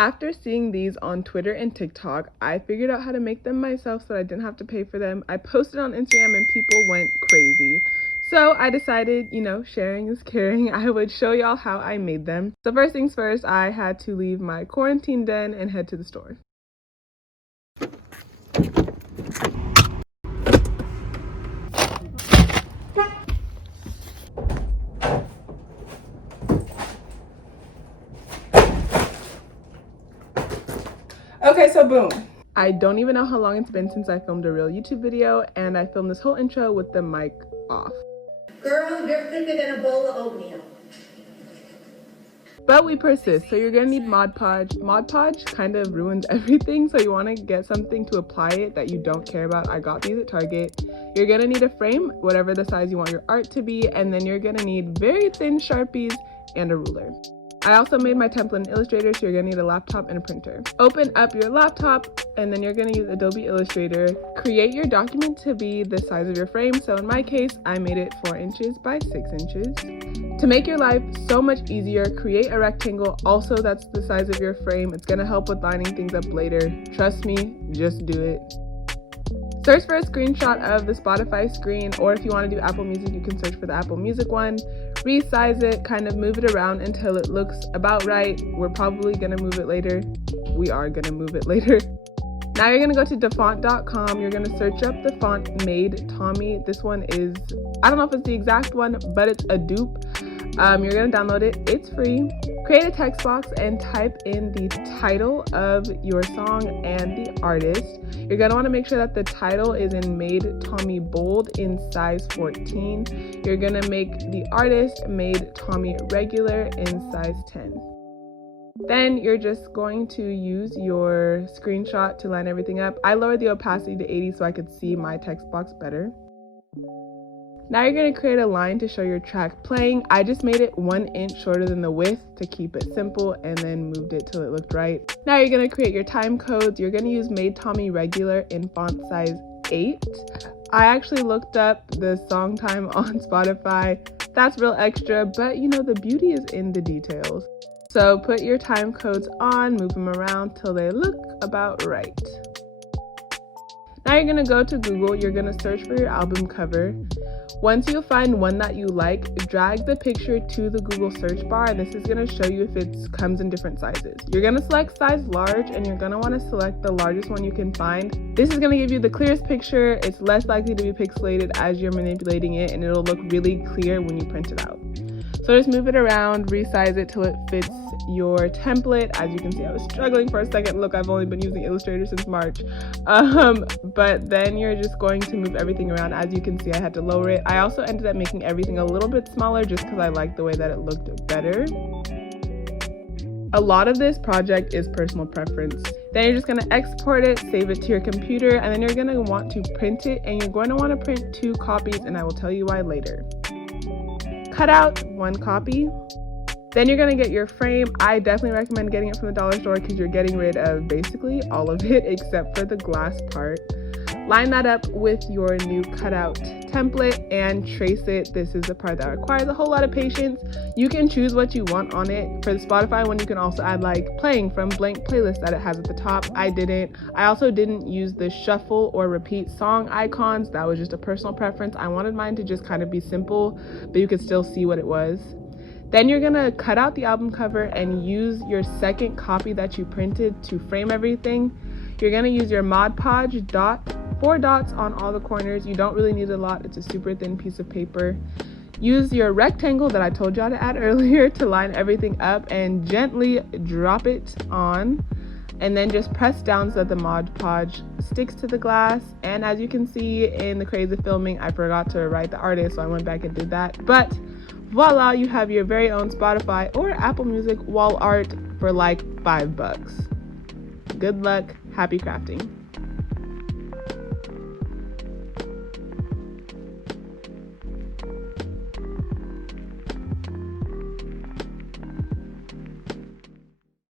After seeing these on Twitter and TikTok, I figured out how to make them myself so that I didn't have to pay for them. I posted on Instagram and people went crazy. So I decided, sharing is caring. I would show y'all how I made them. So first things first, I had to leave my quarantine den and head to the store. Okay, so boom. I don't even know how long it's been since I filmed a real YouTube video, and I filmed this whole intro with the mic off. Girl, you're thicker than a bowl of oatmeal. But we persist, so you're gonna need Mod Podge. Mod Podge kind of ruins everything, so you wanna get something to apply it that you don't care about. I got these at Target. You're gonna need a frame, whatever the size you want your art to be, and then you're gonna need very thin Sharpies and a ruler. I also made my template in Illustrator, so you're gonna need a laptop and a printer. Open up your laptop, and then you're gonna use Adobe Illustrator. Create your document to be the size of your frame. So in my case, I made it 4 inches by 6 inches. To make your life so much easier, create a rectangle also that's the size of your frame. It's gonna help with lining things up later. Trust me, just do it. Search for a screenshot of the Spotify screen, or if you want to do Apple Music, you can search for the Apple Music one. Resize it, kind of move it around until it looks about right. We're probably going to move it later. We are going to move it later. Now you're going to go to dafont.com. You're going to search up the font Made Tommy. This one is, I don't know if it's the exact one, but it's a dupe. You're going to download it. It's free. Create a text box and type in the title of your song and the artist. You're going to want to make sure that the title is in Made Tommy bold in size 14. You're going to make the artist Made Tommy regular in size 10. Then you're just going to use your screenshot to line everything up. I lowered the opacity to 80 so I could see my text box better. Now you're going to create a line to show your track playing. I just made it 1 inch shorter than the width to keep it simple, and then moved it till it looked right. Now you're going to create your time codes. You're going to use Made Tommy regular in font size 8. I actually looked up the song time on Spotify. That's real extra, but the beauty is in the details. So put your time codes on, move them around till they look about right. Now you're going to go to Google. You're going to search for your album cover. Once you find one that you like, drag the picture to the Google search bar, and this is going to show you if it comes in different sizes. You're going to select size large, and you're going to want to select the largest one you can find. This is going to give you the clearest picture. It's less likely to be pixelated as you're manipulating it, and it'll look really clear when you print it out. So just move it around, resize it till it fits your template. As you can see, I was struggling for a second. Look, I've only been using Illustrator since March. But then you're just going to move everything around. As you can see, I had to lower it. I also ended up making everything a little bit smaller just because I liked the way that it looked better. A lot of this project is personal preference. Then you're just going to export it, save it to your computer, and then you're going to want to print it, and you're going to want to print 2 copies, and I will tell you why later. Cut out 1 copy. Then you're going to get your frame. I definitely recommend getting it from the dollar store because you're getting rid of basically all of it except for the glass part. Line that up with your new cutout template and trace it. This is the part that requires a whole lot of patience. You can choose what you want on it. For the Spotify one, you can also add like playing from blank playlist that it has at the top. I didn't. I also didn't use the shuffle or repeat song icons. That was just a personal preference. I wanted mine to just kind of be simple, but you could still see what it was. Then you're gonna cut out the album cover and use your second copy that you printed to frame everything. You're gonna use your Mod Podge 4 dots on all the corners. You don't really need a lot. It's a super thin piece of paper. Use your rectangle that I told y'all to add earlier to line everything up and gently drop it on. And then just press down so that the Mod Podge sticks to the glass. And as you can see in the crazy filming, I forgot to write the artist, so I went back and did that. But voila, you have your very own Spotify or Apple Music wall art for like $5. Good luck, happy crafting.